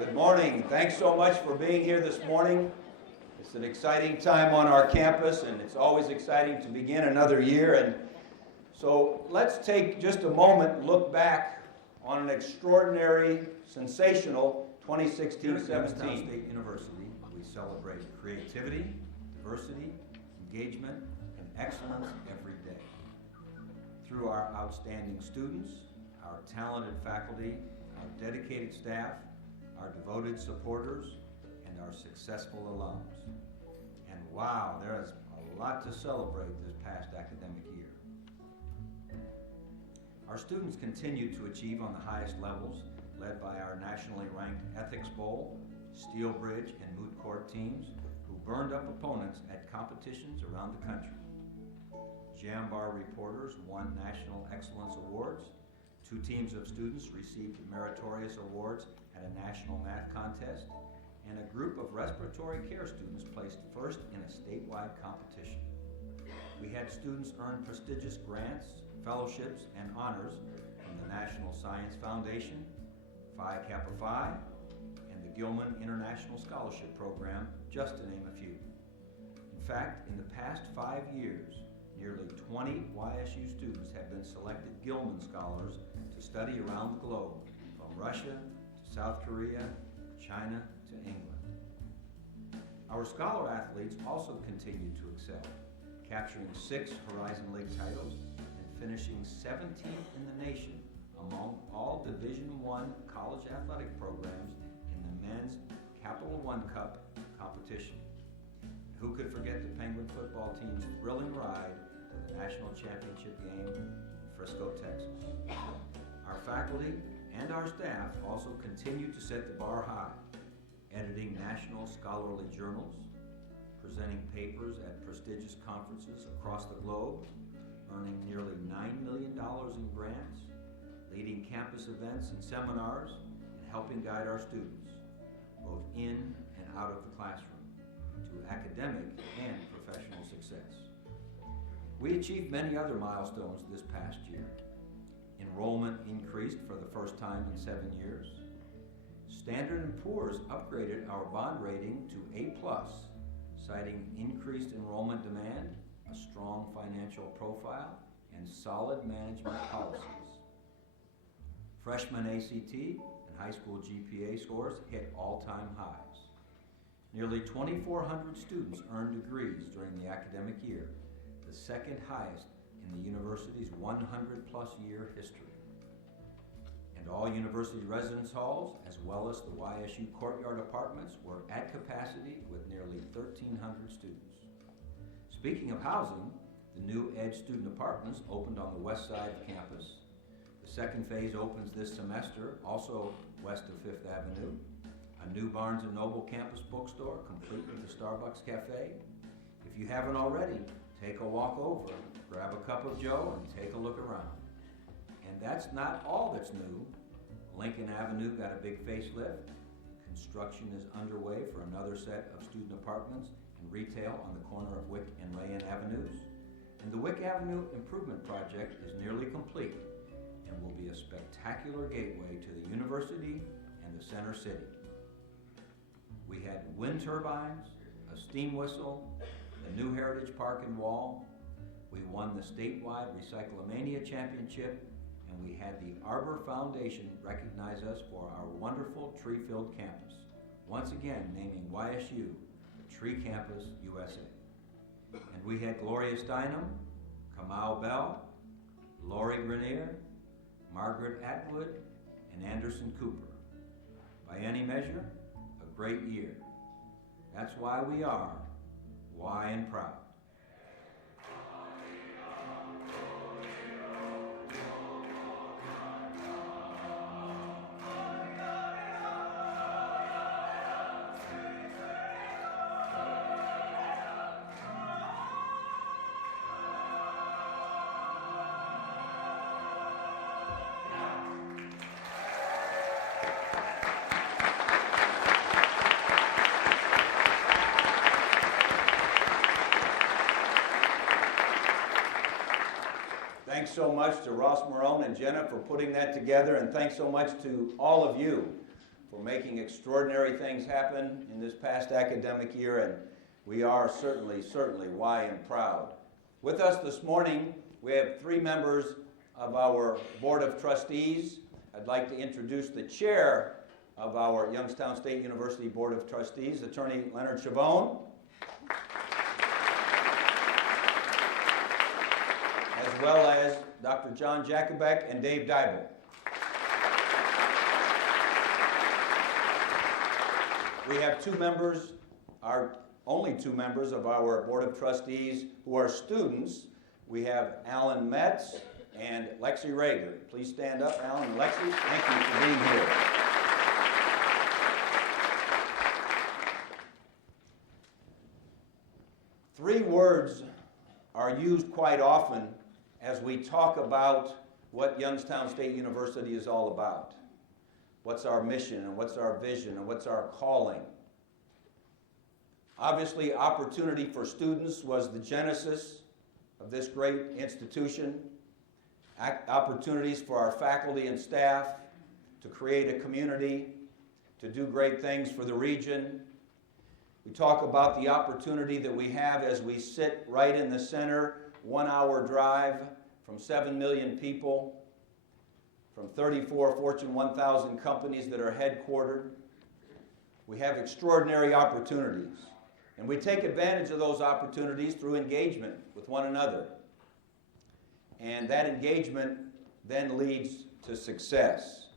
Good morning. Thanks so much for being here this morning. It's an exciting time on our campus, and it's always exciting to begin another year. And so let's take just a moment and look back on an extraordinary, sensational 2016-17. Here at Youngstown State University, we celebrate creativity, diversity, engagement, and excellence every day. Through our outstanding students, our talented faculty, our dedicated staff, our devoted supporters, and our successful alums. And wow, there is a lot to celebrate this past academic year. Our students continue to achieve on the highest levels, led by our nationally ranked Ethics Bowl, Steel Bridge, and Moot Court teams who burned up opponents at competitions around the country. Jambar reporters won National Excellence Awards. 2 teams of students received meritorious awards at a national math contest, and a group of respiratory care students placed first in a statewide competition. We had students earn prestigious grants, fellowships, and honors from the National Science Foundation, Phi Kappa Phi, and the Gilman International Scholarship Program, just to name a few. In fact, in the past 5 years, nearly 20 YSU students have been selected Gilman Scholars to study around the globe, from Russia to South Korea, China to England. Our scholar athletes also continue to excel, capturing 6 Horizon League titles and finishing 17th in the nation among all Division I college athletic programs in the men's Capital One Cup competition. Who could forget the Penguin football team's thrilling ride to the national championship game in Fiscal, Texas? Our faculty and our staff also continue to set the bar high, editing national scholarly journals, presenting papers at prestigious conferences across the globe, earning nearly $9 million in grants, leading campus events and seminars, and helping guide our students, both in and out of the classroom, to academic and professional success. We achieved many other milestones this past year. Enrollment increased for the first time in 7 years. Standard & Poor's upgraded our bond rating to A+, citing increased enrollment demand, a strong financial profile, and solid management policies. Freshman ACT and high school GPA scores hit all-time highs. Nearly 2,400 students earned degrees during the academic year, the second highest in the university's 100-plus year history. And all university residence halls, as well as the YSU courtyard apartments, were at capacity with nearly 1,300 students. Speaking of housing, the new EDGE student apartments opened on the west side of campus. The second phase opens this semester, also west of 5th Avenue. A new Barnes & Noble campus bookstore, complete with a Starbucks cafe. If you haven't already, take a walk over, grab a cup of joe, and take a look around. And that's not all that's new. Lincoln Avenue got a big facelift. Construction is underway for another set of student apartments and retail on the corner of Wick and Rayen Avenues. And the Wick Avenue Improvement Project is nearly complete and will be a spectacular gateway to the university and the center city. We had wind turbines, a steam whistle, the new Heritage Park and Wall. We won the statewide Recyclomania Championship, and we had the Arbor Foundation recognize us for our wonderful tree-filled campus, once again naming YSU the Tree Campus USA. And we had Gloria Steinem, Kamau Bell, Lori Grenier, Margaret Atwood, and Anderson Cooper. By any measure, a great year. That's why we are Y and proud. Thanks so much to Ross Marone and Jenna for putting that together, and thanks so much to all of you for making extraordinary things happen in this past academic year, and we are certainly why and proud. With us this morning, we have 3 members of our Board of Trustees. I'd like to introduce the chair of our Youngstown State University Board of Trustees, Attorney Leonard Chavone, as well as Dr. John Jakubek and Dave Dybel. We have 2 members, our only 2 members of our Board of Trustees who are students. We have Alan Metz and Lexi Rager. Please stand up, Alan and Lexi. Thank you for being here. Three words are used quite often as we talk about what Youngstown State University is all about. What's our mission, and what's our vision, and what's our calling? Obviously, opportunity for students was the genesis of this great institution. Opportunities for our faculty and staff to create a community, to do great things for the region. We talk about the opportunity that we have as we sit right in the center, 1-hour drive from 7 million people, from 34 Fortune 1000 companies that are headquartered. We have extraordinary opportunities, and we take advantage of those opportunities through engagement with one another. And that engagement then leads to success.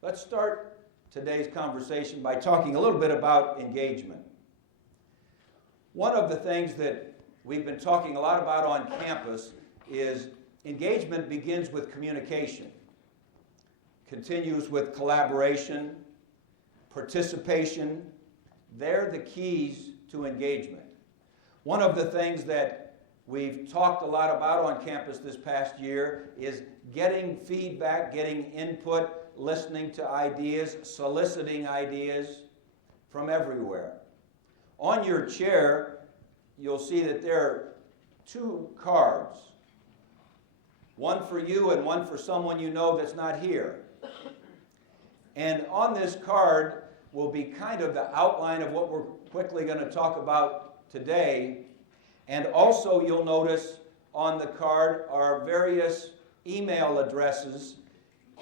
Let's start today's conversation by talking a little bit about engagement. One of the things that we've been talking a lot about on campus is engagement begins with communication, continues with collaboration, participation. They're the keys to engagement. One of the things that we've talked a lot about on campus this past year is getting feedback, getting input, listening to ideas, soliciting ideas from everywhere. On your chair, you'll see that there are 2 cards, one for you and one for someone you know that's not here. And on this card will be kind of the outline of what we're quickly going to talk about today. And also you'll notice on the card are various email addresses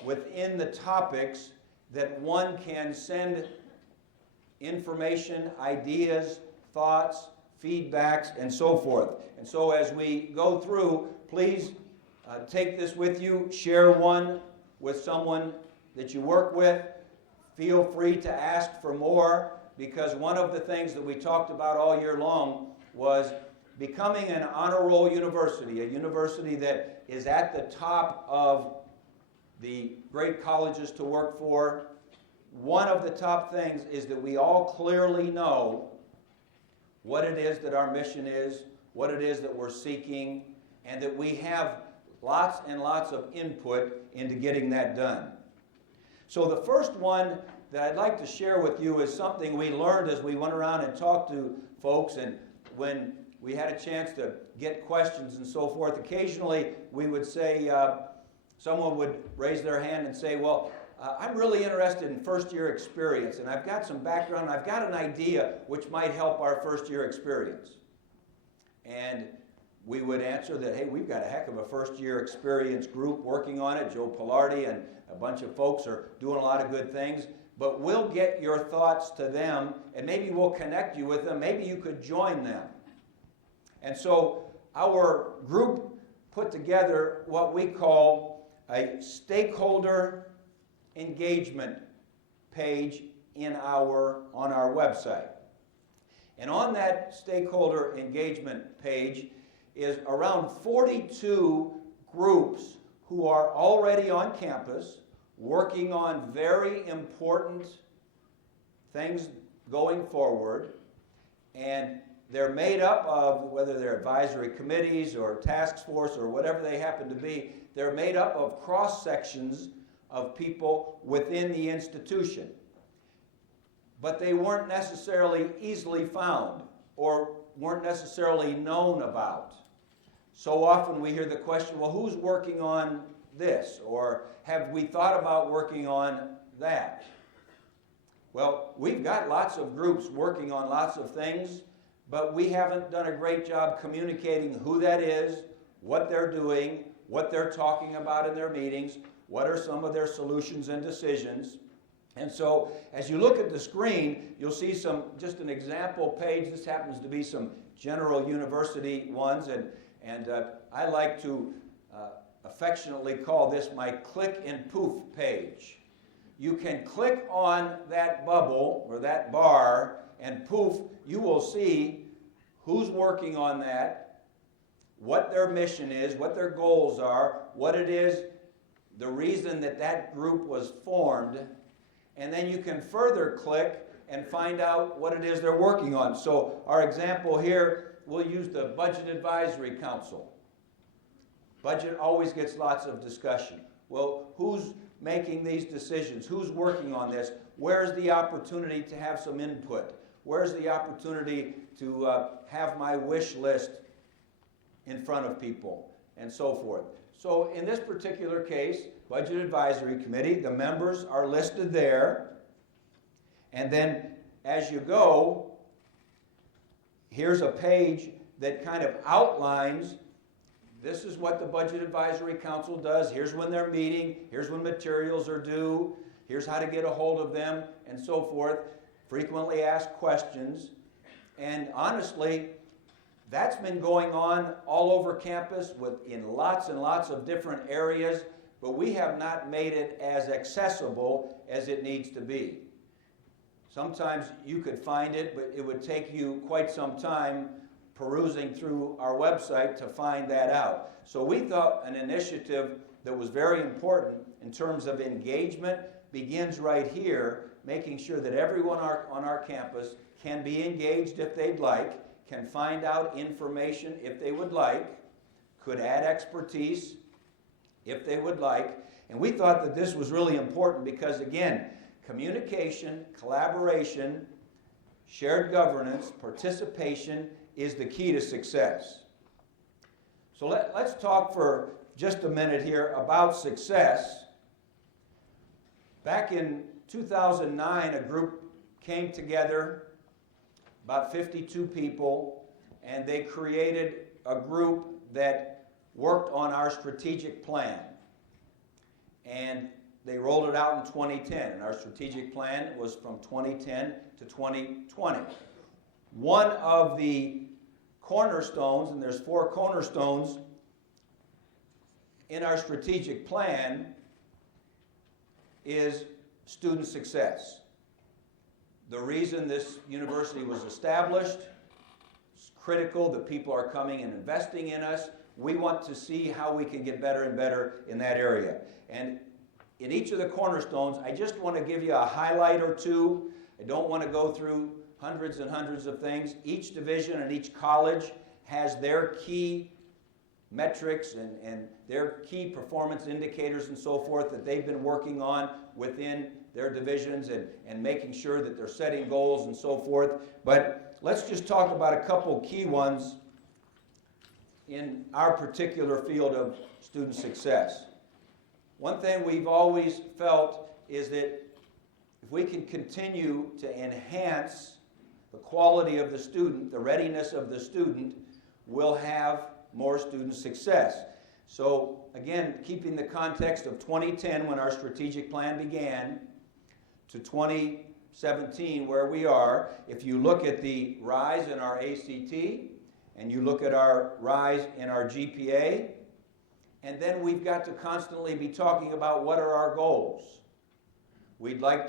within the topics that one can send information, ideas, thoughts, feedbacks, and so forth. And so as we go through, please take this with you, share one with someone that you work with. Feel free to ask for more, because one of the things that we talked about all year long was becoming an honor roll university, a university that is at the top of the great colleges to work for. One of the top things is that we all clearly know what it is that our mission is, what it is that we're seeking, and that we have lots and lots of input into getting that done. So the first one that I'd like to share with you is something we learned as we went around and talked to folks, and when we had a chance to get questions and so forth. Occasionally we would say, someone would raise their hand and say, well, I'm really interested in first-year experience, and I've got some background, I've got an idea which might help our first-year experience. And we would answer that, hey, we've got a heck of a first-year experience group working on it. Joe Pilardi and a bunch of folks are doing a lot of good things, but we'll get your thoughts to them, and maybe we'll connect you with them. Maybe you could join them. And so our group put together what we call a stakeholder engagement page on our website. And on that stakeholder engagement page is around 42 groups who are already on campus working on very important things going forward. And they're made up of, whether they're advisory committees or task force or whatever they happen to be, they're made up of cross-sections of people within the institution. But they weren't necessarily easily found or weren't necessarily known about. So often we hear the question, well, who's working on this? Or have we thought about working on that? Well, we've got lots of groups working on lots of things, but we haven't done a great job communicating who that is, what they're doing, what they're talking about in their meetings, what are some of their solutions and decisions. And so as you look at the screen, you'll see just an example page. This happens to be some general university ones, and I like to affectionately call this my click and poof page. You can click on that bubble or that bar, and poof, you will see who's working on that, what their mission is, what their goals are, what it is, the reason that group was formed, and then you can further click and find out what it is they're working on. So our example here, we'll use the Budget Advisory Council. Budget always gets lots of discussion. Well, who's making these decisions? Who's working on this? Where's the opportunity to have some input? Where's the opportunity to have my wish list in front of people, and so forth? So in this particular case, Budget Advisory Committee, the members are listed there. And then as you go, here's a page that kind of outlines, this is what the Budget Advisory Council does. Here's when they're meeting. Here's when materials are due. Here's how to get a hold of them, and so forth. Frequently asked questions. And honestly, that's been going on all over campus in lots and lots of different areas, but we have not made it as accessible as it needs to be. Sometimes you could find it, but it would take you quite some time perusing through our website to find that out. So we thought an initiative that was very important in terms of engagement begins right here, making sure that everyone on our campus can be engaged if they'd like, can find out information if they would like, could add expertise if they would like. And we thought that this was really important because, again, communication, collaboration, shared governance, participation is the key to success. So let's talk for just a minute here about success. Back in 2009, a group came together, about 52 people, and they created a group that worked on our strategic plan. And they rolled it out in 2010, and our strategic plan was from 2010 to 2020. One of the cornerstones, and there's 4 cornerstones in our strategic plan, is student success. The reason this university was established, it's critical that people are coming and investing in us. We want to see how we can get better and better in that area. And in each of the cornerstones, I just want to give you a highlight or two. I don't want to go through hundreds and hundreds of things. Each division and each college has their key metrics and their key performance indicators and so forth that they've been working on within their divisions and making sure that they're setting goals and so forth. But let's just talk about a couple key ones in our particular field of student success. One thing we've always felt is that if we can continue to enhance the quality of the student, the readiness of the student, we'll have more student success. So again, keeping the context of 2010 when our strategic plan began to 2017 where we are, if you look at the rise in our ACT and you look at our rise in our GPA, and then we've got to constantly be talking about what are our goals.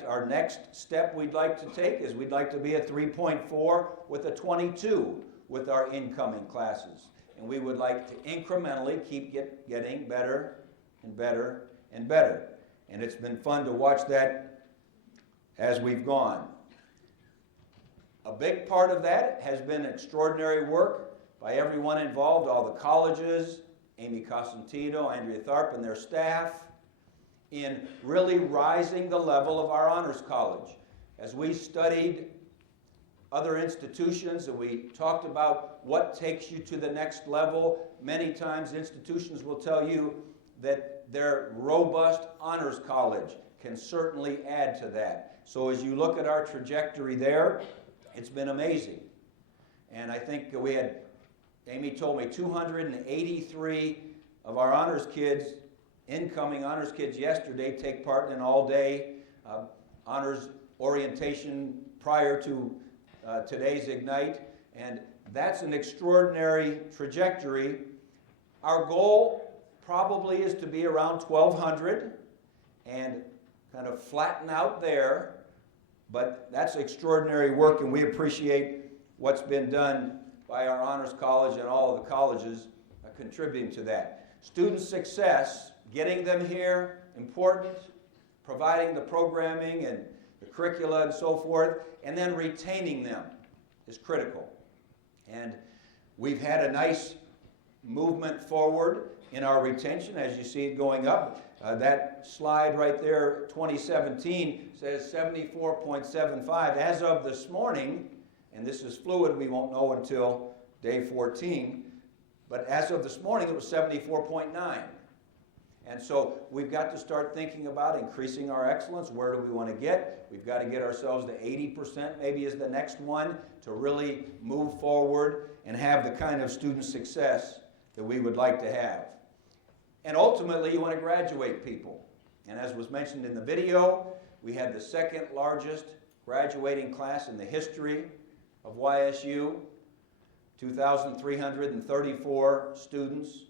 Our next step we'd like to take is we'd like to be a 3.4 with a 22 with our incoming classes. And we would like to incrementally keep getting better and better and better. And it's been fun to watch that as we've gone. A big part of that has been extraordinary work by everyone involved, all the colleges, Amy Cosentino, Andrea Tharp, and their staff, in really rising the level of our honors college. As we studied other institutions and we talked about what takes you to the next level, many times institutions will tell you that their robust honors college can certainly add to that. So as you look at our trajectory there, it's been amazing. And I think Amy told me 283 of our honors kids, incoming honors kids yesterday, take part in an all-day honors orientation prior to today's Ignite. And that's an extraordinary trajectory. Our goal probably is to be around 1,200 and kind of flatten out there. But that's extraordinary work, and we appreciate what's been done by our Honors College and all of the colleges contributing to that. Student success, getting them here, important, providing the programming and the curricula and so forth, and then retaining them is critical. And we've had a nice movement forward in our retention, as you see it going up. That slide right there, 2017, says 74.75. As of this morning, and this is fluid, we won't know until day 14, but as of this morning, it was 74.9. And so we've got to start thinking about increasing our excellence. Where do we want to get? We've got to get ourselves to 80%, maybe is the next one, to really move forward and have the kind of student success that we would like to have. And ultimately, you want to graduate people. And as was mentioned in the video, we had the second largest graduating class in the history of YSU, 2,334 students.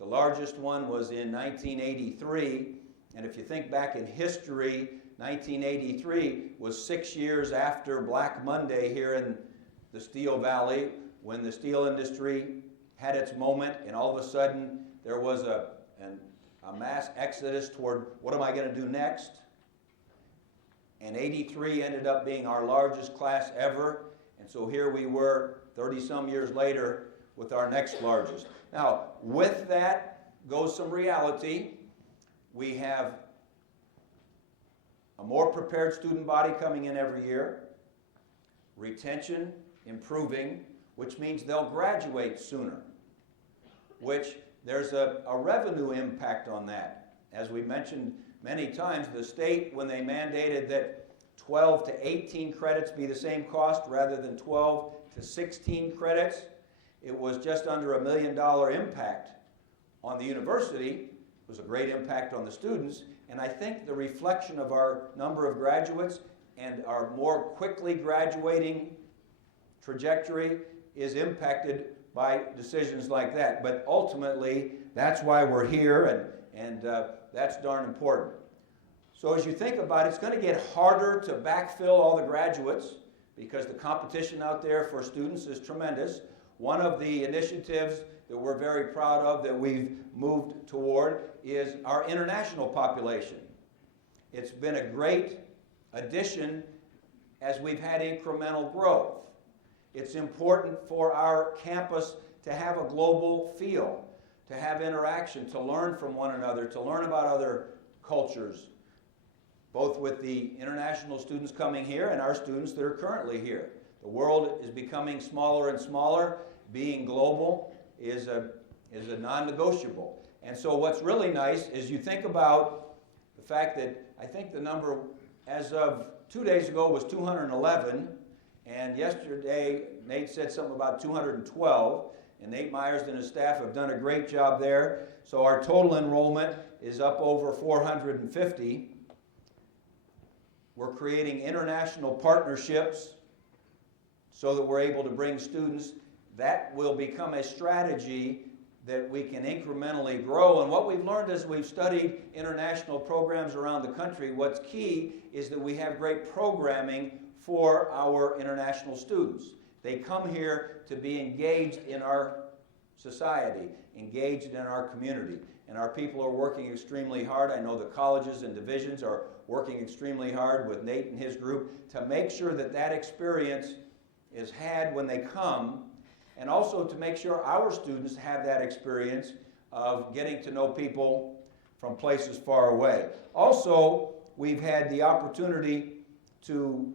The largest one was in 1983. And if you think back in history, 1983 was 6 years after Black Monday here in the Steel Valley, when the steel industry had its moment, and all of a sudden there was a mass exodus toward what am I going to do next? And 83 ended up being our largest class ever. And so here we were 30-some years later with our next largest. Now, with that goes some reality. We have a more prepared student body coming in every year, retention improving, which means they'll graduate sooner, which there's a revenue impact on that. As we mentioned many times, the state, when they mandated that 12 to 18 credits be the same cost rather than 12 to 16 credits, it was just under $1 million impact on the university. It was a great impact on the students, and I think the reflection of our number of graduates and our more quickly graduating trajectory is impacted by decisions like that. But ultimately, that's why we're here, and that's darn important. So as you think about it, it's going to get harder to backfill all the graduates because the competition out there for students is tremendous. One of the initiatives that we're very proud of that we've moved toward is our international population. It's been a great addition as we've had incremental growth. It's important for our campus to have a global feel, to have interaction, to learn from one another, to learn about other cultures, both with the international students coming here and our students that are currently here. The world is becoming smaller and smaller. Being global is a non-negotiable. And so what's really nice is you think about the fact that I think the number as of 2 days ago was 211, and yesterday Nate said something about 212, and Nate Myers and his staff have done a great job there. So our total enrollment is up over 450. We're creating international partnerships so that we're able to bring students. That will become a strategy that we can incrementally grow. And what we've learned as we've studied international programs around the country, what's key is that we have great programming for our international students. They come here to be engaged in our society, engaged in our community. And our people are working extremely hard. I know the colleges and divisions are working extremely hard with Nate and his group to make sure that that experience is had when they come, and also to make sure our students have that experience of getting to know people from places far away. Also, we've had the opportunity to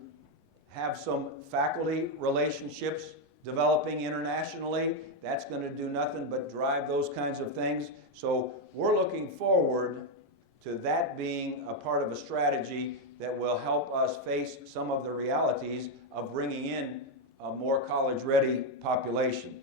have some faculty relationships developing internationally. That's going to do nothing but drive those kinds of things. So we're looking forward to that being a part of a strategy that will help us face some of the realities of bringing in a more college-ready population.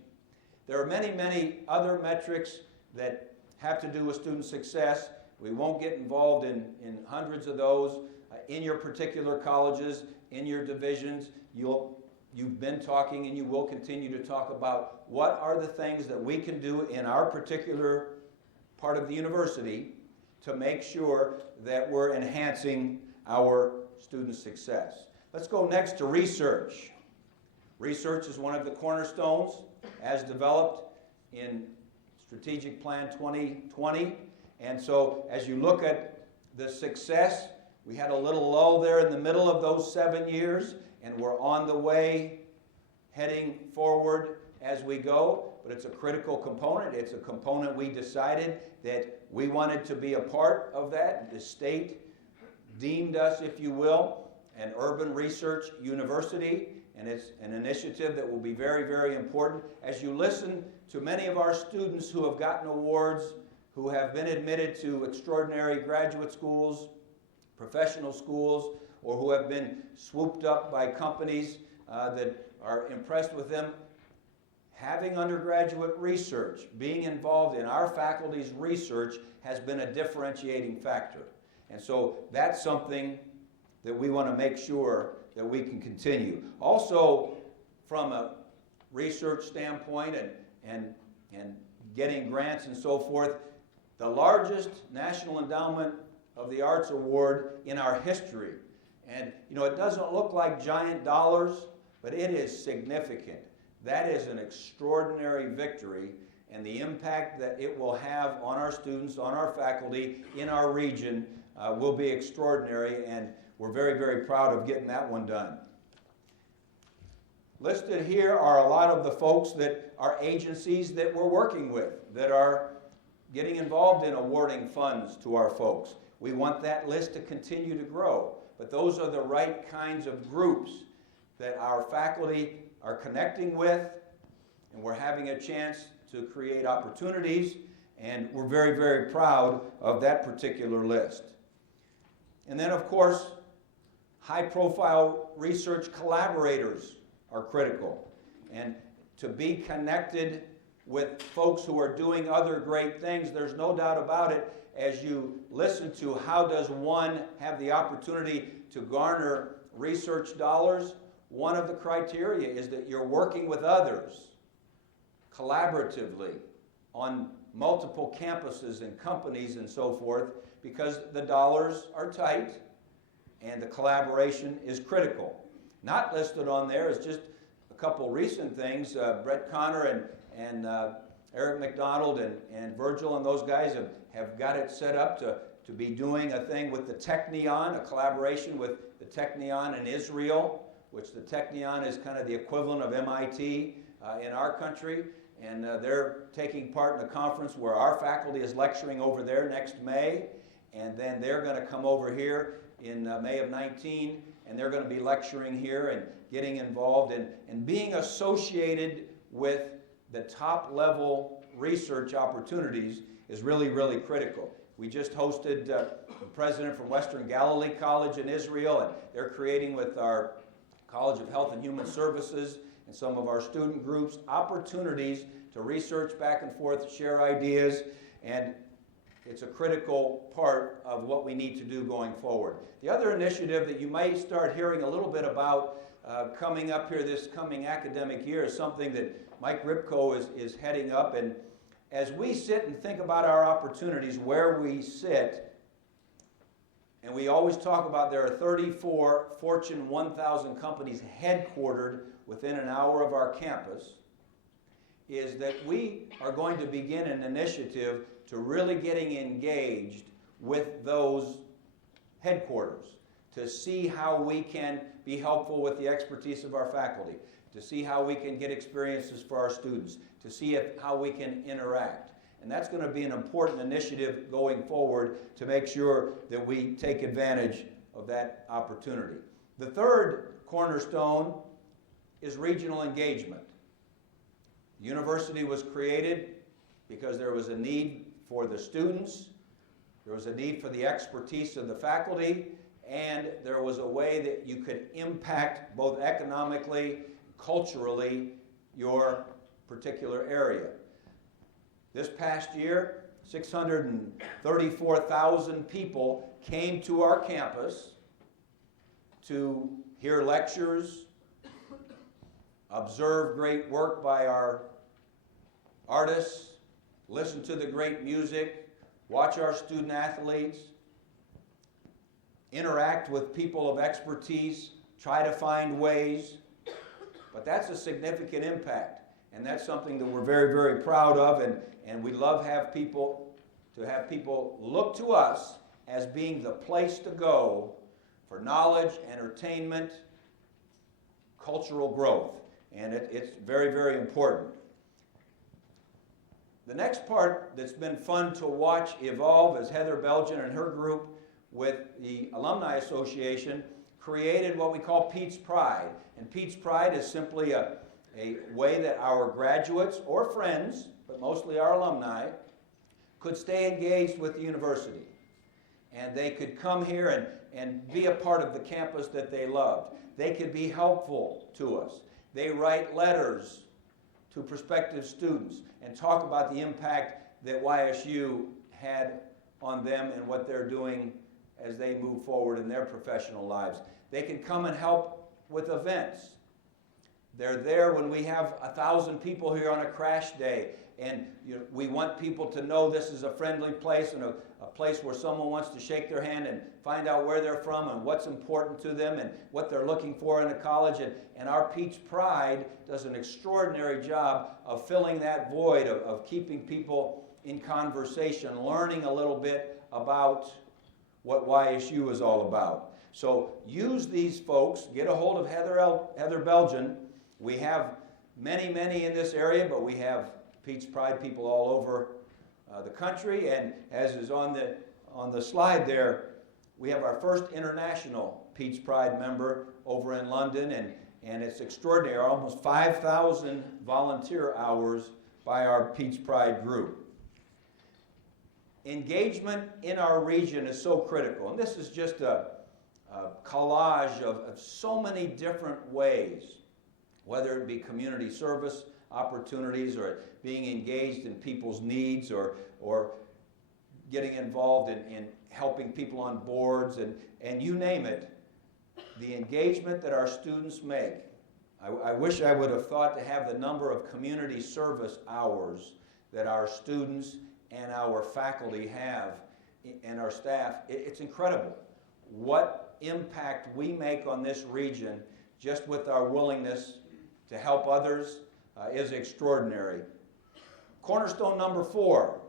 There are many, many other metrics that have to do with student success. We won't get involved in hundreds of those. In your particular colleges, in your divisions, you've been talking and you will continue to talk about what are the things that we can do in our particular part of the university to make sure that we're enhancing our student success. Let's go next to research. Research is one of the cornerstones as developed in Strategic Plan 2020. And so as you look at the success, we had a little lull there in the middle of those 7 years, and we're on the way heading forward as we go. But it's a critical component. It's a component we decided that we wanted to be a part of that. The state deemed us, if you will, an urban research university, and it's an initiative that will be very, very important. As you listen to many of our students who have gotten awards, who have been admitted to extraordinary graduate schools, professional schools, or who have been swooped up by companies that are impressed with them, having undergraduate research, being involved in our faculty's research has been a differentiating factor. And so that's something that we want to make sure that we can continue. Also, from a research standpoint and getting grants and so forth, the largest National Endowment of the Arts Award in our history. And, you know, it doesn't look like giant dollars, but it is significant. That is an extraordinary victory, and the impact that it will have on our students, on our faculty, in our region will be extraordinary, and we're very, very proud of getting that one done. Listed here are a lot of the folks that are agencies that we're working with, that are getting involved in awarding funds to our folks. We want that list to continue to grow, but those are the right kinds of groups that our faculty are connecting with, and we're having a chance to create opportunities, and we're very, very proud of that particular list. And then, of course, high-profile research collaborators are critical. And to be connected with folks who are doing other great things, there's no doubt about it, as you listen to how does one have the opportunity to garner research dollars, one of the criteria is that you're working with others collaboratively on multiple campuses and companies and so forth, because the dollars are tight and the collaboration is critical. Not listed on there is just a couple recent things. Brett Connor and Eric McDonald and Virgil and those guys have got it set up to be doing a thing with the Technion, a collaboration with the Technion in Israel, which the Technion is kind of the equivalent of MIT in our country. And they're taking part in a conference where our faculty is lecturing over there next May. And then they're going to come over here in May of 19, and they're going to be lecturing here and getting involved and being associated with the top-level research opportunities is really, really critical. We just hosted the president from Western Galilee College in Israel, and they're creating with our College of Health and Human Services and some of our student groups opportunities to research back and forth, share ideas, and it's a critical part of what we need to do going forward. The other initiative that you might start hearing a little bit about coming up here this coming academic year is something that Mike Ripko is heading up. And as we sit and think about our opportunities, where we sit, and we always talk about there are 34 Fortune 1000 companies headquartered within an hour of our campus, is that we are going to begin an initiative to really getting engaged with those headquarters, to see how we can be helpful with the expertise of our faculty, to see how we can get experiences for our students, to see how we can interact. And that's going to be an important initiative going forward to make sure that we take advantage of that opportunity. The third cornerstone is regional engagement. The university was created because there was a need for the students, there was a need for the expertise of the faculty, and there was a way that you could impact both economically, culturally, your particular area. This past year, 634,000 people came to our campus to hear lectures, observe great work by our artists, listen to the great music, watch our student athletes, interact with people of expertise, try to find ways. But that's a significant impact, and that's something that we're very, very proud of, and we love to have people look to us as being the place to go for knowledge, entertainment, cultural growth, and it's very, very important. The next part that's been fun to watch evolve is Heather Belgian and her group with the Alumni Association created what we call Pete's Pride. And Pete's Pride is simply a way that our graduates or friends, but mostly our alumni, could stay engaged with the university. And they could come here and be a part of the campus that they loved. They could be helpful to us. They write letters to prospective students and talk about the impact that YSU had on them and what they're doing as they move forward in their professional lives. They can come and help with events. They're there when we have 1,000 people here on a crash day, and we want people to know this is a friendly place and a place where someone wants to shake their hand and find out where they're from and what's important to them and what they're looking for in a college. And our Pete's Pride does an extraordinary job of filling that void, of keeping people in conversation, learning a little bit about what YSU is all about. So use these folks. Get a hold of Heather Belgian. We have many, many in this area, but we have Pete's Pride people all over the country. And as is on the slide there, we have our first international Pete's Pride member over in London, and it's extraordinary. Almost 5,000 volunteer hours by our Pete's Pride group. Engagement in our region is so critical, and this is just a collage of so many different ways, whether it be community service opportunities or being engaged in people's needs or getting involved in helping people on boards and you name it, the engagement that our students make. I wish I would have thought to have the number of community service hours that our students and our faculty have and our staff. It's incredible what impact we make on this region just with our willingness to help others is extraordinary. Cornerstone number 4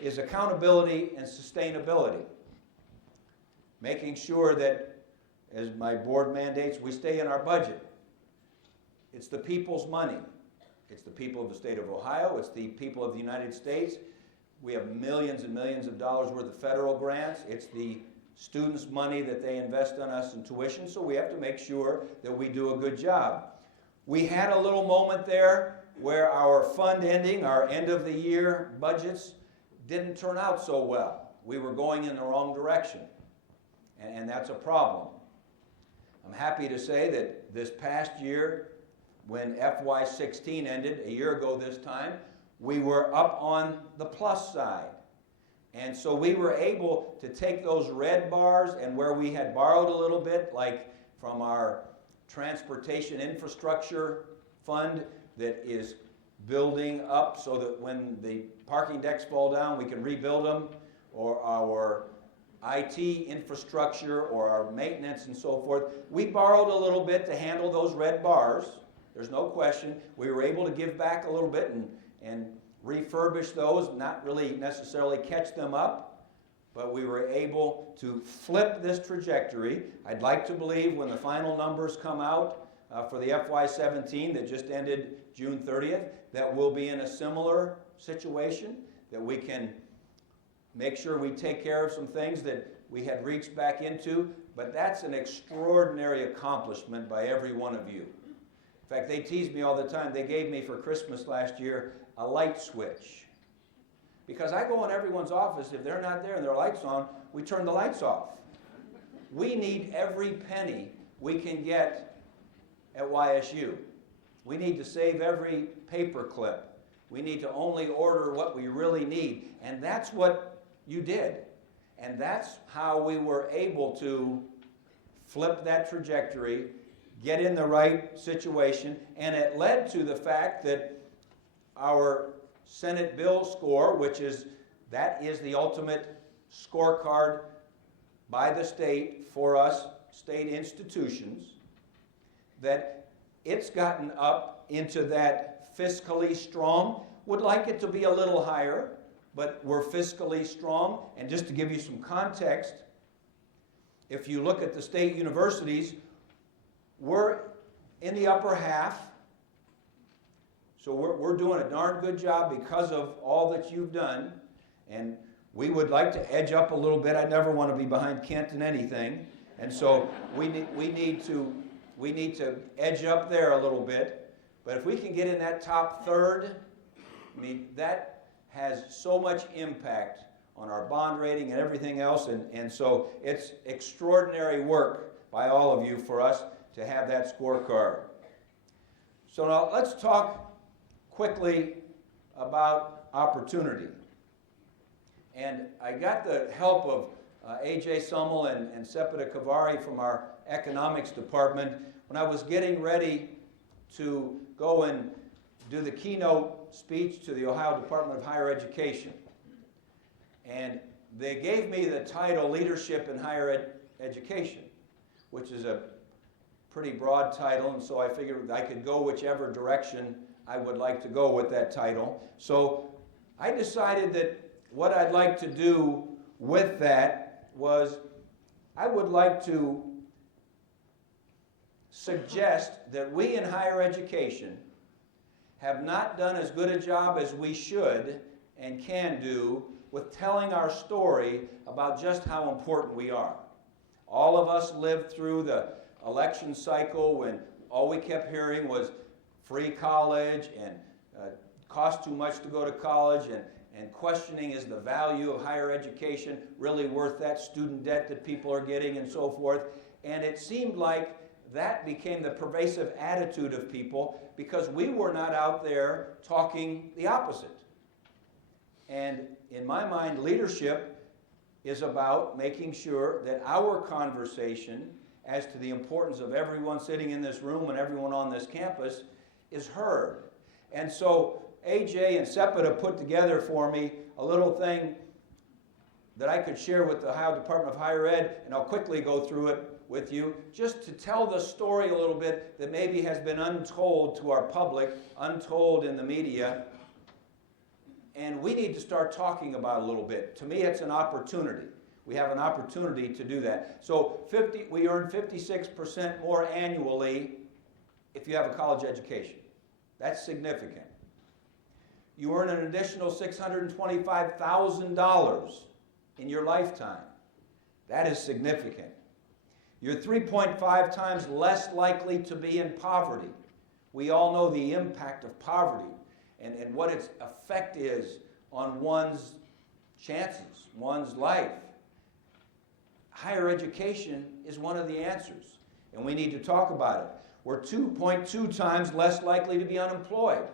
is accountability and sustainability. Making sure that, as my board mandates, we stay in our budget. It's the people's money. It's the people of the state of Ohio. It's the people of the United States. We have millions and millions of dollars worth of federal grants. It's the students' money that they invest in us in tuition, so we have to make sure that we do a good job. We had a little moment there where our fund ending, our end of the year budgets didn't turn out so well. We were going in the wrong direction, and that's a problem. I'm happy to say that this past year, when FY16 ended, a year ago this time, we were up on the plus side. And so we were able to take those red bars and where we had borrowed a little bit, like from our transportation infrastructure fund that is building up so that when the parking decks fall down, we can rebuild them, or our IT infrastructure or our maintenance and so forth. We borrowed a little bit to handle those red bars. There's no question. We were able to give back a little bit and refurbish those, not really necessarily catch them up, but we were able to flip this trajectory. I'd like to believe when the final numbers come out for the FY17 that just ended June 30th, that we'll be in a similar situation, that we can make sure we take care of some things that we had reached back into, but that's an extraordinary accomplishment by every one of you. In fact, they tease me all the time. They gave me for Christmas last year a light switch. Because I go in everyone's office, if they're not there and their light's on, we turn the lights off. we need every penny we can get at YSU. We need to save every paper clip. We need to only order what we really need. And that's what you did. And that's how we were able to flip that trajectory, get in the right situation, and it led to the fact that our Senate bill score, that is the ultimate scorecard by the state for us, state institutions, that it's gotten up into that fiscally strong. Would like it to be a little higher, but we're fiscally strong. And just to give you some context, if you look at the state universities, we're in the upper half. So we're doing a darn good job because of all that you've done. And we would like to edge up a little bit. I never want to be behind Kent in anything. And so we need to edge up there a little bit. But if we can get in that top third, I mean, that has so much impact on our bond rating and everything else. And so it's extraordinary work by all of you for us to have that scorecard. So now let's talk quickly about opportunity. And I got the help of A.J. Summel and Sepida Kavari from our economics department when I was getting ready to go and do the keynote speech to the Ohio Department of Higher Education. And they gave me the title Leadership in Higher Education, which is a pretty broad title, and so I figured I could go whichever direction I would like to go with that title. So I decided that what I'd like to do with that was I would like to suggest that we in higher education have not done as good a job as we should and can do with telling our story about just how important we are. All of us lived through the election cycle when all we kept hearing was free college and cost too much to go to college, and questioning, is the value of higher education really worth that student debt that people are getting and so forth. And it seemed like that became the pervasive attitude of people because we were not out there talking the opposite. And in my mind, leadership is about making sure that our conversation as to the importance of everyone sitting in this room and everyone on this campus is heard. And so AJ and Sepida put together for me a little thing that I could share with the Ohio Department of Higher Ed, and I'll quickly go through it with you, just to tell the story a little bit that maybe has been untold to our public, untold in the media, and we need to start talking about it a little bit. To me, it's an opportunity. We have an opportunity to do that. So we earn 56% more annually if you have a college education. That's significant. You earn an additional $625,000 in your lifetime. That is significant. You're 3.5 times less likely to be in poverty. We all know the impact of poverty and what its effect is on one's chances, one's life. Higher education is one of the answers, and we need to talk about it. We're 2.2 times less likely to be unemployed.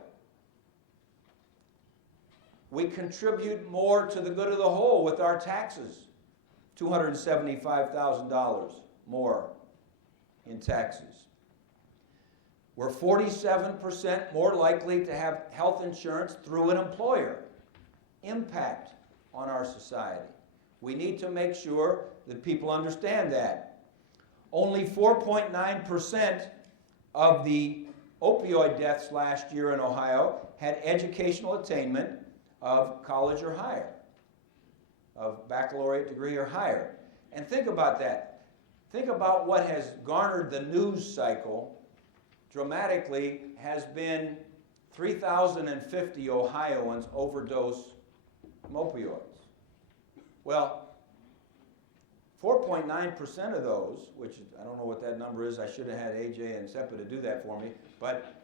We contribute more to the good of the whole with our taxes, $275,000 more in taxes. We're 47% more likely to have health insurance through an employer. Impact on our society. We need to make sure that people understand that. Only 4.9% of the opioid deaths last year in Ohio had educational attainment of college or higher, of baccalaureate degree or higher. And think about that. Think about what has garnered the news cycle dramatically has been 3,050 Ohioans overdose from opioids. Well, 4.9% of those, which I don't know what that number is, I should have had AJ and Sepida do that for me, but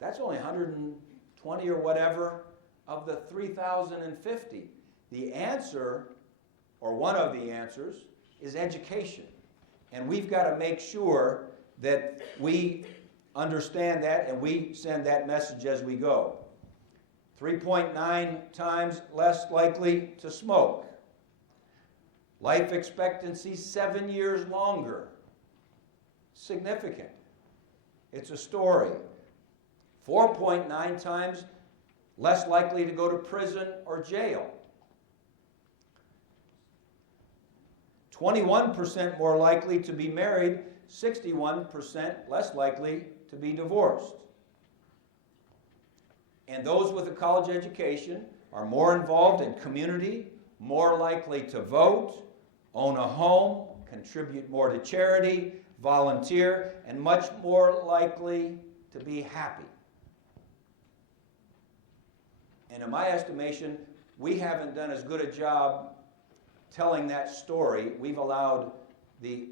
that's only 120 or whatever of the 3,050. The answer, or one of the answers, is education. And we've got to make sure that we understand that and we send that message as we go. 3.9 times less likely to smoke. Life expectancy 7 years longer. Significant. It's a story. 4.9 times less likely to go to prison or jail. 21% more likely to be married, 61% less likely to be divorced. And those with a college education are more involved in community, more likely to vote, own a home, contribute more to charity, volunteer, and much more likely to be happy. And in my estimation, we haven't done as good a job telling that story. We've allowed the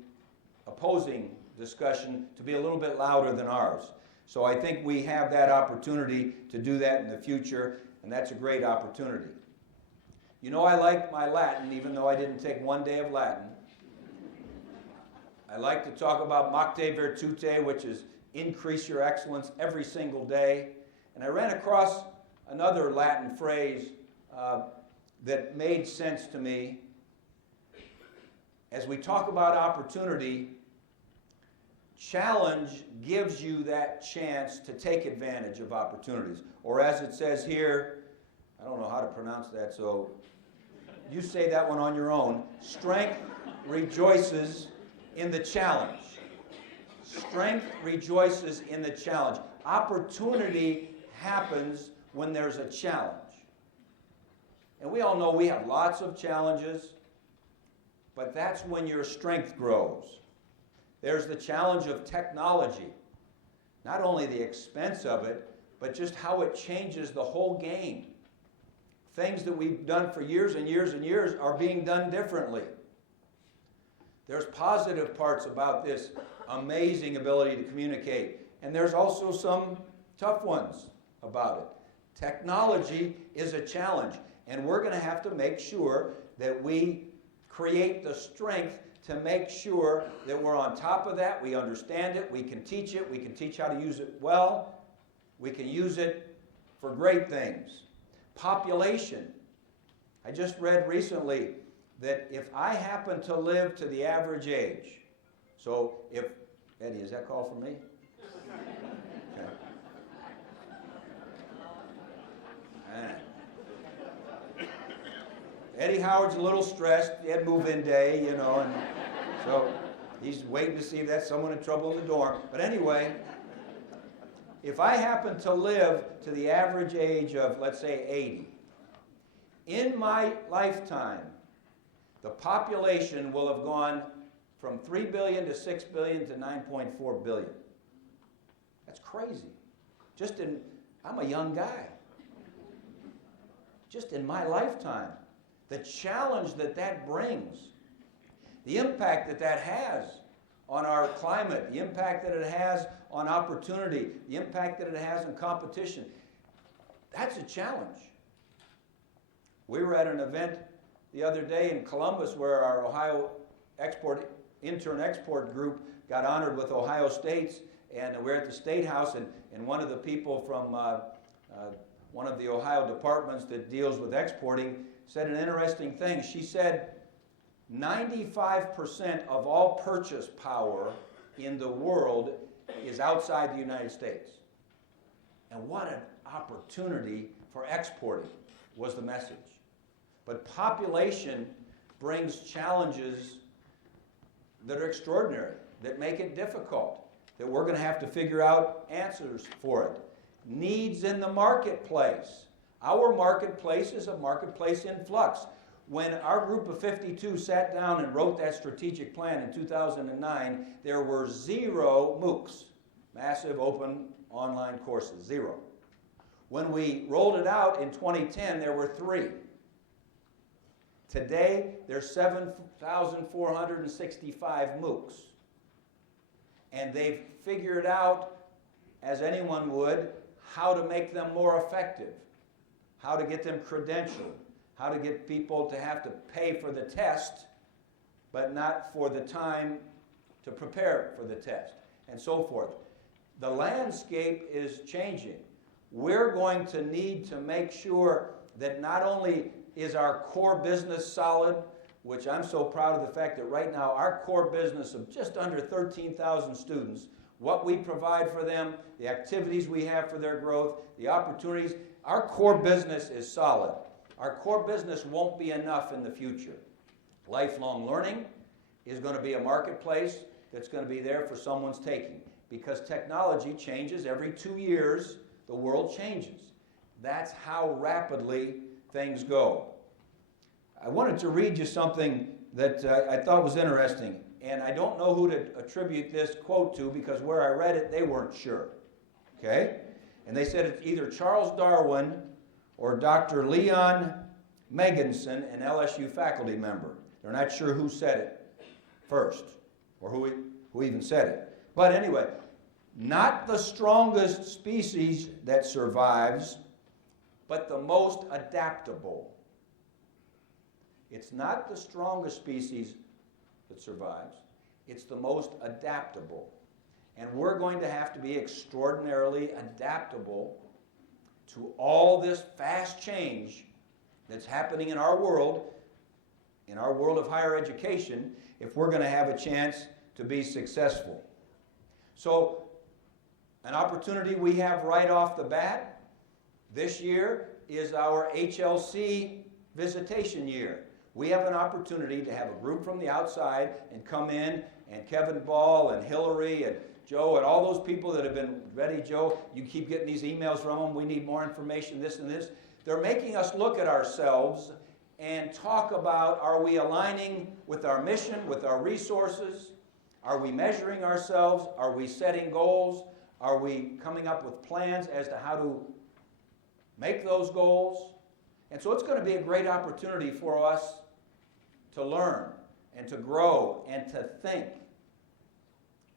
opposing discussion to be a little bit louder than ours. So I think we have that opportunity to do that in the future, and that's a great opportunity. You know, I like my Latin, even though I didn't take one day of Latin. I like to talk about macte virtute, which is increase your excellence every single day. And I ran across another Latin phrase that made sense to me. As we talk about opportunity, challenge gives you that chance to take advantage of opportunities. Or as it says here, I don't know how to pronounce that, so you say that one on your own. Strength rejoices in the challenge. Strength rejoices in the challenge. Opportunity happens when there's a challenge. And we all know we have lots of challenges, but that's when your strength grows. There's the challenge of technology. Not only the expense of it, but just how it changes the whole game. Things that we've done for years and years and years are being done differently. There's positive parts about this amazing ability to communicate, and there's also some tough ones about it. Technology is a challenge, and we're going to have to make sure that we create the strength to make sure that we're on top of that, we understand it, we can teach how to use it well, we can use it for great things. Population. I just read recently that if I happen to live to the average age, so if, Eddie, is that call for me? Okay. Eddie Howard's a little stressed. He had move-in day, you know, and so he's waiting to see if that's someone in trouble in the dorm. But anyway, if I happen to live to the average age of, let's say, 80, in my lifetime, the population will have gone from 3 billion to 6 billion to 9.4 billion. That's crazy. I'm a young guy. Just in my lifetime. The challenge that brings, the impact that has on our climate, the impact that it has on opportunity, the impact that it has on competition, that's a challenge. We were at an event the other day in Columbus where our Ohio intern-export group got honored with Ohio State's, and we're at the State House, and one of the people from one of the Ohio departments that deals with exporting said an interesting thing. She said 95% of all purchase power in the world is outside the United States. And what an opportunity for exporting was the message. But population brings challenges that are extraordinary, that make it difficult, that we're going to have to figure out answers for it. Needs in the marketplace. Our marketplace is a marketplace in flux. When our group of 52 sat down and wrote that strategic plan in 2009, there were 0 MOOCs, massive open online courses, 0. When we rolled it out in 2010, there were 3. Today, there's 7,465 MOOCs. And they've figured out, as anyone would, how to make them more effective, how to get them credentialed, how to get people to have to pay for the test, but not for the time to prepare for the test, and so forth. The landscape is changing. We're going to need to make sure that not only is our core business solid, which I'm so proud of the fact that right now our core business of just under 13,000 students, what we provide for them, the activities we have for their growth, the opportunities, our core business is solid. Our core business won't be enough in the future. Lifelong learning is going to be a marketplace that's going to be there for someone's taking, because technology changes every 2 years. The world changes. That's how rapidly things go. I wanted to read you something that I thought was interesting, and I don't know who to attribute this quote to, because where I read it, they weren't sure. Okay? And they said it's either Charles Darwin or Dr. Leon Meganson, an LSU faculty member. They're not sure who said it first, or who even said it. But anyway, not the strongest species that survives, but the most adaptable. It's not the strongest species that survives, it's the most adaptable. And we're going to have to be extraordinarily adaptable to all this fast change that's happening in our world of higher education, if we're going to have a chance to be successful. So, an opportunity we have right off the bat this year is our HLC visitation year. We have an opportunity to have a group from the outside and come in, and Kevin Ball and Hillary and Joe and all those people that have been ready. Joe, you keep getting these emails from them. We need more information, this and this. They're making us look at ourselves and talk about, are we aligning with our mission, with our resources? Are we measuring ourselves? Are we setting goals? Are we coming up with plans as to how to make those goals? And so it's going to be a great opportunity for us to learn and to grow and to think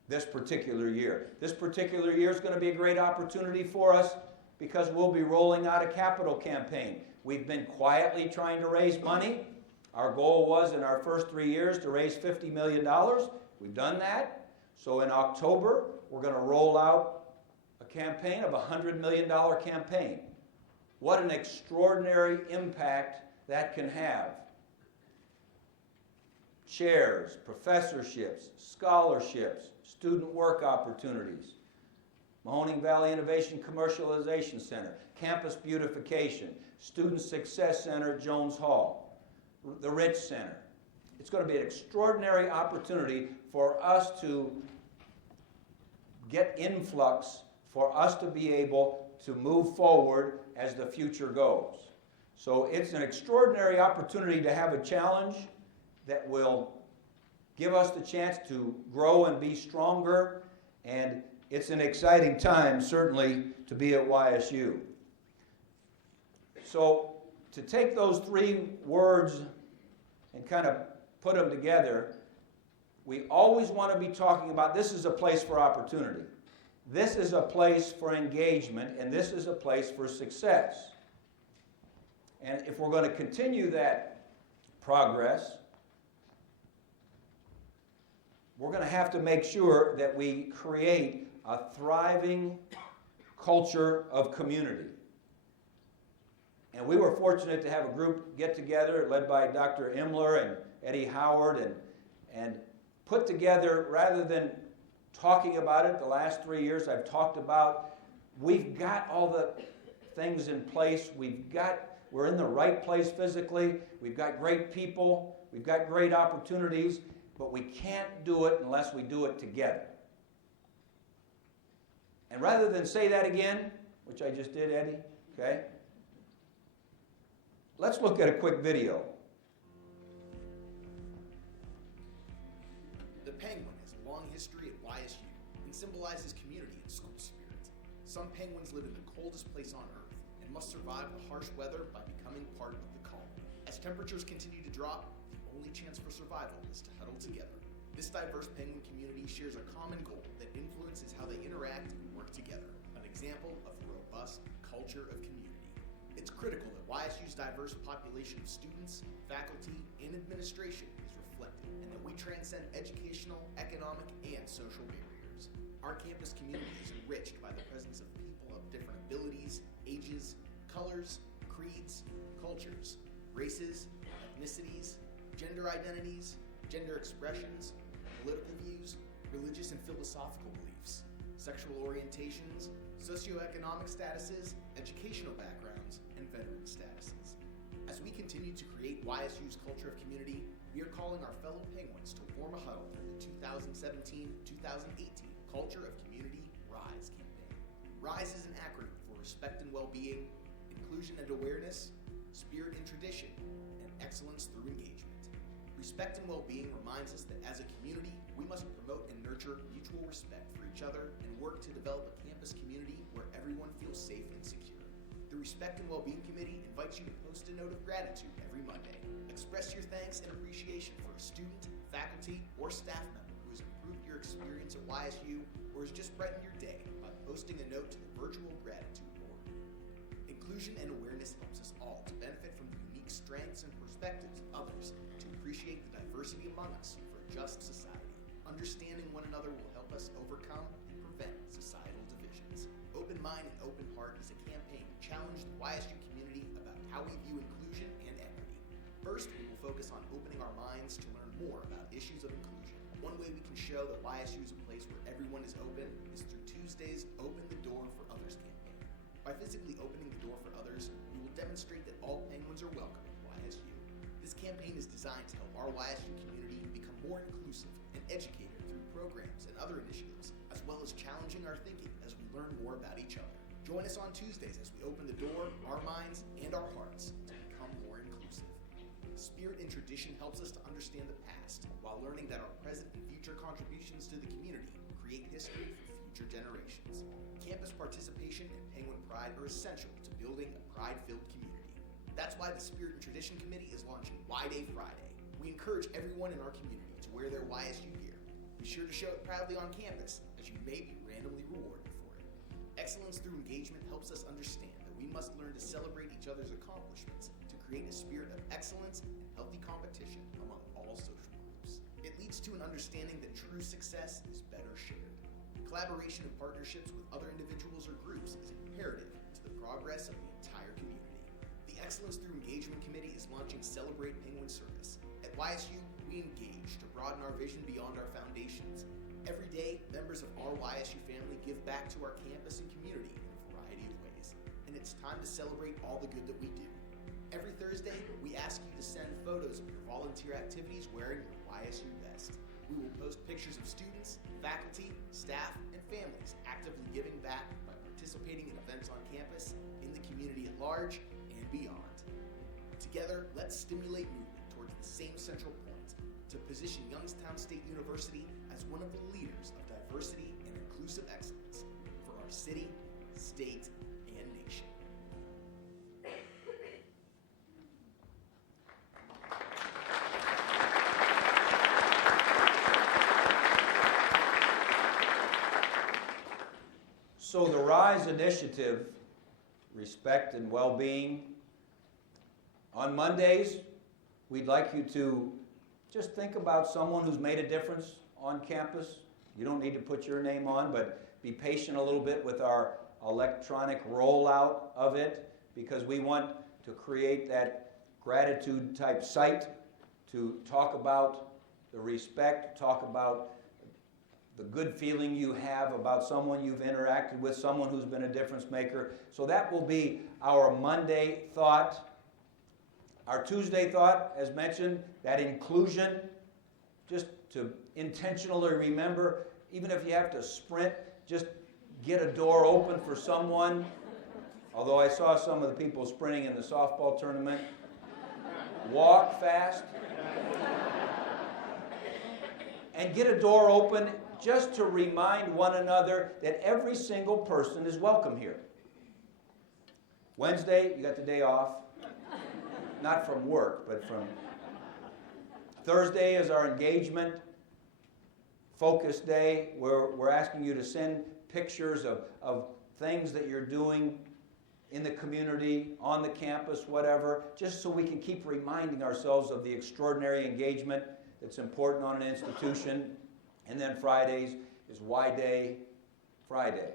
this particular year. This particular year is going to be a great opportunity for us because we'll be rolling out a capital campaign. We've been quietly trying to raise money. Our goal was in our first 3 years to raise $50 million. We've done that. So in October, we're going to roll out a campaign of a $100 million campaign. What an extraordinary impact that can have. Chairs, professorships, scholarships, student work opportunities, Mahoning Valley Innovation Commercialization Center, campus beautification, Student Success Center at Jones Hall, the Rich Center. It's going to be an extraordinary opportunity for us to get influx, for us to be able to move forward as the future goes. So it's an extraordinary opportunity to have a challenge that will give us the chance to grow and be stronger, and it's an exciting time, certainly, to be at YSU. So to take those 3 words and kind of put them together, we always want to be talking about this is a place for opportunity. This is a place for engagement, and this is a place for success. And if we're going to continue that progress, we're going to have to make sure that we create a thriving culture of community. And we were fortunate to have a group get together led by Dr. Imler and Eddie Howard and put together, rather than talking about it the last 3 years, I've talked about, we've got all the things in place. We're in the right place physically. We've got great people. We've got great opportunities, but we can't do it unless we do it together. And rather than say that again, which I just did, Eddie, okay? Let's look at a quick video. The penguin has a long history at YSU and symbolizes community and school spirit. Some penguins live in the coldest place on Earth and must survive the harsh weather by becoming part of the calm. As temperatures continue to drop, the only chance for survival is to huddle together. This diverse penguin community shares a common goal that influences how they interact and work together, an example of a robust culture of community. It's critical that YSU's diverse population of students, faculty, and administration is reflected, and that we transcend educational, economic, and social barriers. Our campus community is enriched by the presence of people of different abilities, ages, colors, creeds, cultures, races, ethnicities, gender identities, gender expressions, political views, religious and philosophical beliefs, sexual orientations, socioeconomic statuses, educational backgrounds, and veteran statuses. As we continue to create YSU's culture of community, we are calling our fellow Penguins to form a huddle for the 2017-2018 Culture of Community RISE campaign. RISE is an acronym for Respect and Well-Being, Inclusion and Awareness, Spirit and Tradition, and Excellence through Engagement. Respect and well-being reminds us that as a community, we must promote and nurture mutual respect for each other and work to develop a campus community where everyone feels safe and secure. The Respect and Wellbeing Committee invites you to post a note of gratitude every Monday. Express your thanks and appreciation for a student, faculty, or staff member who has improved your experience at YSU or has just brightened your day by posting a note to the virtual gratitude board. Inclusion and awareness helps us all to benefit from the unique strengths and perspectives of others, to appreciate the diversity among us for a just society. Understanding one another will help us overcome and prevent societal divisions. Open Mind and Open Heart is a campaign to challenge the YSU community about how we view inclusion and equity. First, we will focus on opening our minds to learn more about issues of inclusion. One way we can show that YSU is a place where everyone is open is through Tuesday's Open the Door for Others campaign. By physically opening the door for others, we will demonstrate that all Penguins are welcome at YSU. This campaign is designed to help our YSU community become more inclusive and educated through programs and other initiatives, as well as challenging our thinking as we learn more about each other. Join us on Tuesdays as we open the door, our minds, and our hearts to become more inclusive. Spirit and tradition helps us to understand the past, while learning that our present and future contributions to the community create history for future generations. Campus participation and Penguin pride are essential to building a pride-filled community. That's why the Spirit and Tradition Committee is launching Y Day Friday. We encourage everyone in our community to wear their YSU gear. Be sure to show it proudly on campus, as you may be randomly rewarded for it. Excellence through engagement helps us understand that we must learn to celebrate each other's accomplishments to create a spirit of excellence and healthy competition among all social groups. It leads to an understanding that true success is better shared. Collaboration and partnerships with other individuals or groups is imperative to the progress of the entire community. The Excellence Through Engagement Committee is launching Celebrate Penguin Service. At YSU, we engage to broaden our vision beyond our foundations. Every day, members of our YSU family give back to our campus and community in a variety of ways. And it's time to celebrate all the good that we do. Every Thursday, we ask you to send photos of your volunteer activities wearing your YSU vest. We will post pictures of students, faculty, staff, and families actively giving back by participating in events on campus, in the community at large, and beyond. Together, let's stimulate movement towards the same central point, to position Youngstown State University as one of the leaders of diversity and inclusive excellence for our city, state, and nation. So the RISE initiative, Respect and Well-Being, on Mondays, we'd like you to just think about someone who's made a difference on campus. You don't need to put your name on, but be patient a little bit with our electronic rollout of it, because we want to create that gratitude type site to talk about the respect, talk about the good feeling you have about someone you've interacted with, someone who's been a difference maker. So that will be our Monday thought. Our Tuesday thought, as mentioned, that inclusion, just to intentionally remember, even if you have to sprint, just get a door open for someone. Although I saw some of the people sprinting in the softball tournament. Walk fast. And get a door open just to remind one another that every single person is welcome here. Wednesday, you got the day off. Not from work, but from... Thursday is our engagement focus day, where we're asking you to send pictures of things that you're doing in the community, on the campus, whatever, just so we can keep reminding ourselves of the extraordinary engagement that's important on an institution. And then Fridays is Y Day Friday.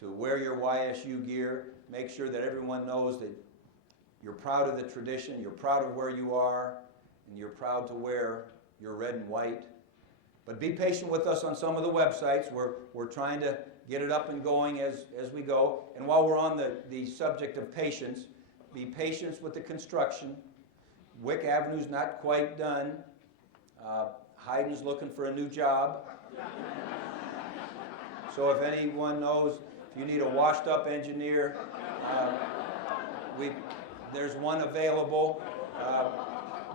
To wear your YSU gear, make sure that everyone knows that you're proud of the tradition, you're proud of where you are, and you're proud to wear your red and white. But be patient with us on some of the websites. We're trying to get it up and going as we go. And while we're on the subject of patience, be patient with the construction. Wick Avenue's not quite done. Hayden's looking for a new job. So if anyone knows, if you need a washed-up engineer, there's one available.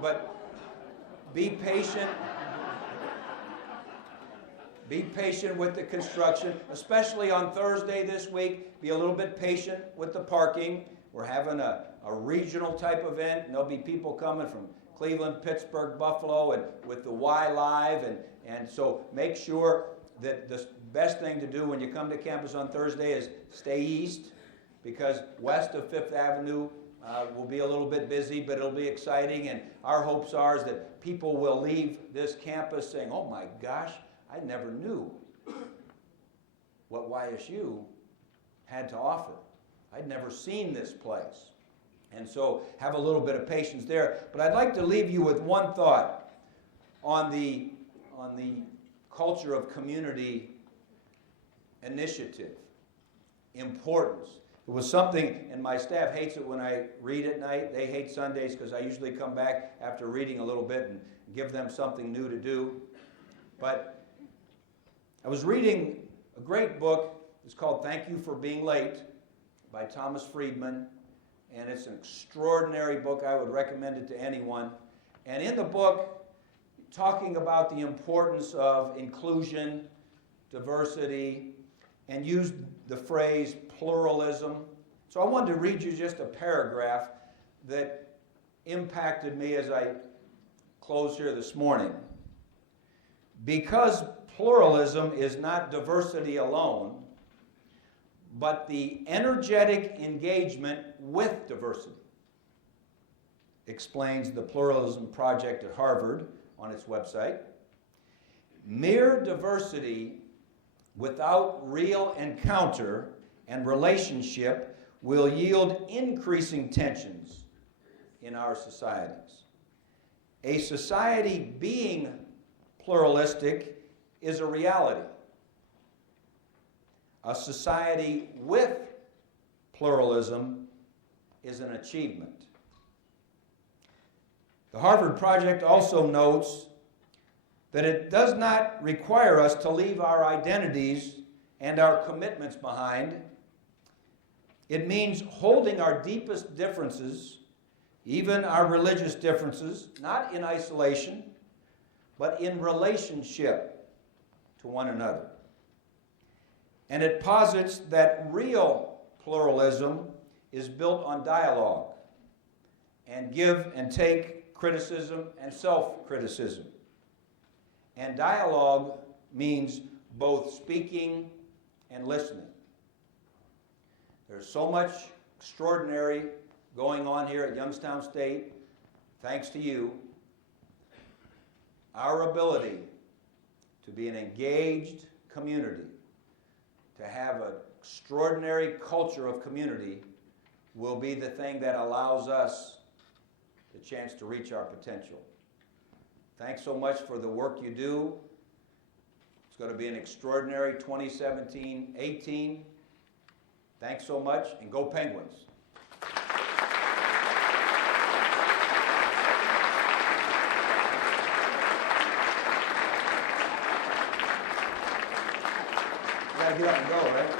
But be patient. Be patient with the construction, especially on Thursday this week. Be a little bit patient with the parking. We're having a regional type event, and there'll be people coming from Cleveland, Pittsburgh, Buffalo, and with the Y Live. And so make sure that the best thing to do when you come to campus on Thursday is stay east, because west of Fifth Avenue will be a little bit busy, but it'll be exciting. And our hopes are is that people will leave this campus saying, oh my gosh, I never knew what YSU had to offer. I'd never seen this place. And so have a little bit of patience there. But I'd like to leave you with one thought on the culture of community initiative, importance. It was something, and my staff hates it when I read at night. They hate Sundays because I usually come back after reading a little bit and give them something new to do. But I was reading a great book. It's called Thank You for Being Late by Thomas Friedman. And it's an extraordinary book. I would recommend it to anyone. And in the book, talking about the importance of inclusion, diversity, and used the phrase pluralism. So I wanted to read you just a paragraph that impacted me as I close here this morning. Because pluralism is not diversity alone, but the energetic engagement with diversity, explains the Pluralism Project at Harvard on its website. Mere diversity without real encounter and relationship will yield increasing tensions in our societies. A society being pluralistic is a reality. A society with pluralism is an achievement. The Harvard Project also notes that it does not require us to leave our identities and our commitments behind. It means holding our deepest differences, even our religious differences, not in isolation, but in relationship to one another. And it posits that real pluralism is built on dialogue and give and take criticism and self-criticism. And dialogue means both speaking and listening. There's so much extraordinary going on here at Youngstown State, thanks to you. Our ability to be an engaged community, to have an extraordinary culture of community, will be the thing that allows us the chance to reach our potential. Thanks so much for the work you do. It's going to be an extraordinary 2017-18. Thanks so much, and go Penguins. You gotta get up and go, right?